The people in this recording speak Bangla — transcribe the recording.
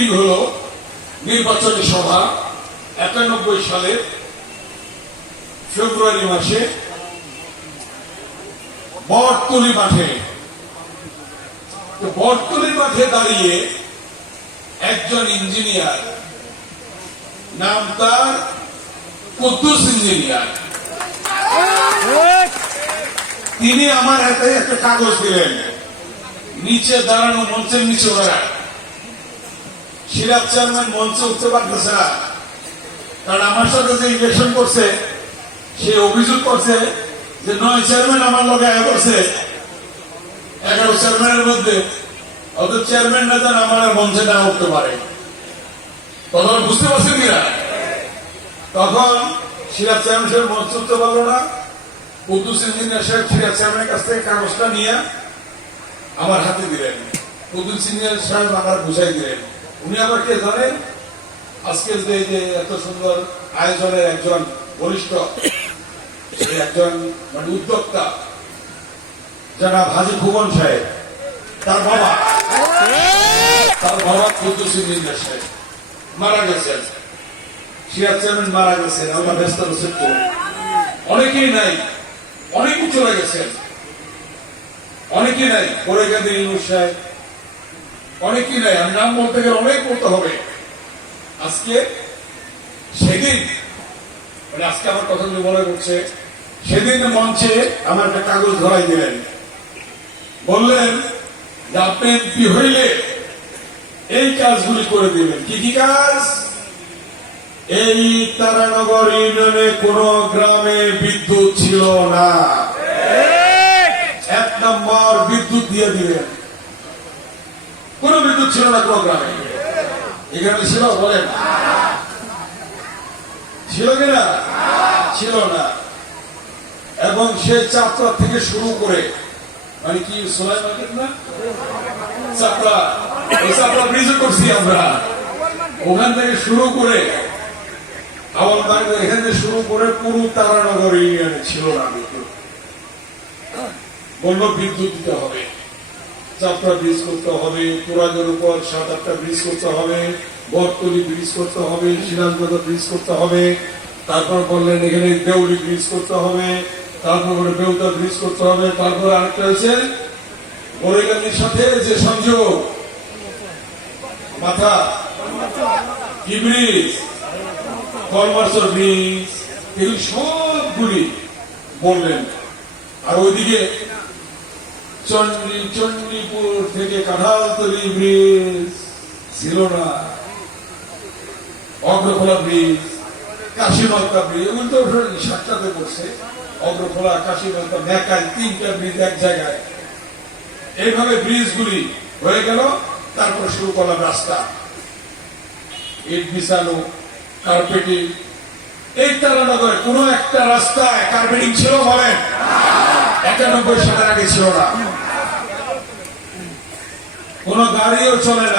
মিটিং হলো, নির্বাচনী সভা 91 সালের ফেব্রুয়ারি মাসে বটতলী মাঠে। বটতলী মাঠে দাঁড়িয়ে একজন ইঞ্জিনিয়ার, নাম তার কুদ্দুস ইঞ্জিনিয়ার, তিনি আমার হাতে একটা কাগজ দিলেন। নিচে দাঁড়ানো, মঞ্চের নিচে ওরা সিরাজ চেয়ারম্যান মঞ্চে উঠতে পারতেছে না, কারণ আমার সাথে যে ইলেকশন করছে সে অভিযোগ করছে যে 9 চেয়ারম্যান আমার লগে আয় করছে 11 চেয়ারম্যানের মধ্যে, অত চেয়ারম্যান না যেন আমার মঞ্চে না উঠতে পারে। তখন বুঝতে পারছেন কিনা? তখন সিরাজ চেয়ারম্যান সাহেব মঞ্চে উঠতে পারলো না। কুদ্দুস ইঞ্জিনিয়ার সাহেব সিরাজ চেয়ারম্যানের কাছ থেকে কাগজটা নিয়ে আমার হাতে দিলেন। কুদ্দুস ইঞ্জিনিয়ার সাহেব আমার বুঝাই দিলেন। উনি আবার কে জানেন? আজকের যে এত সুন্দর আয়োজনের একজন বরিষ্ঠ, একজন মানে উদ্যোক্তা, যারা হাজী ভুবন সাহেব, তার বাবা কুদ্দুস ইঞ্জিনিয়ার সাহেব মারা গেছেন। সিরাজ চেয়ারম্যান মারা গেছেন, আমরা ব্যস্ত রয়েছেন। অনেকেই নাই, অনেকে চলে গেছেন, অনেকেই নাই। পরে গেছে ইউনুস সাহেব, অনেকেই নাই। আমি নাম বলতে গেলে অনেক বলতে হবে। আজকে সেদিন মানে আজকে আমার কথাগুলো মনে করছে, সেদিন মঞ্চে আমার একটা কাগজ ধরাই দিলেন, বললেন যে আপনি এমপি হইলে এই কাজগুলি করে দিবেন। কি কি কাজ? এই তারানগর ইউনিয়নে কোন গ্রামে বিদ্যুৎ ছিল না, 1 নম্বর বিদ্যুৎ দিয়ে দিবেন। কোন বিদ্যুৎ ছিল না কোন গ্রামে। এখানে ছিল? বলেন, ছিল কিনা? ছিল না। এবং সে চাপড়া থেকে শুরু করে, মানে কি সোলাই মার্কেট না, চাপড়া, এই চাপড়া ব্রিজও করছি আমরা, ওখান থেকে শুরু করে আওয়াল বাড়ি, এখান থেকে শুরু করে পুরো তারানগর ইউনিয়নে ছিল না বিদ্যুৎ। বলল বিদ্যুৎ দিতে হবে, চাপড়া ব্রিজ করতে হবে, পুরাজের উপর 7-8টা ব্রিজ করতে হবে, বটতলী ব্রিজ করতে হবে, সিরাজগঞ্জ ব্রিজ করতে হবে। তারপর বললেন এখানে দেউলি ব্রিজ করতে হবে, তারপর বেউতা ব্রিজ করতে হবে। তারপর আরেকটা হয়েছে বড়ইগানির সাথে যে সংযোগ, মাথা কি ব্রিজ, কলমার্সর ব্রিজ, এগুলি সবগুলি বললেন। আর ওইদিকে চণ্ডীপুর থেকে কাঁঠালতলী ব্রিজ ছিল না, অগ্রখোলা ব্রিজ, কাশীমালকা ব্রিজ, এগুলো তো 7টাতে পড়ছে। অগ্রখোলা, কাশীমালকা, মেকাই, 3টা ব্রিজ এক জায়গায়। এইভাবে ব্রিজগুলি হয়ে গেল। তারপর শুরু করলাম রাস্তা, ইট বিছানো, কার্পেটিং। এই তারানগরে কোন একটা রাস্তায় কার্পেটিং ছিল? বলেন, 91 সালের আগে ছিল না। কোন গাড়িও চলে না,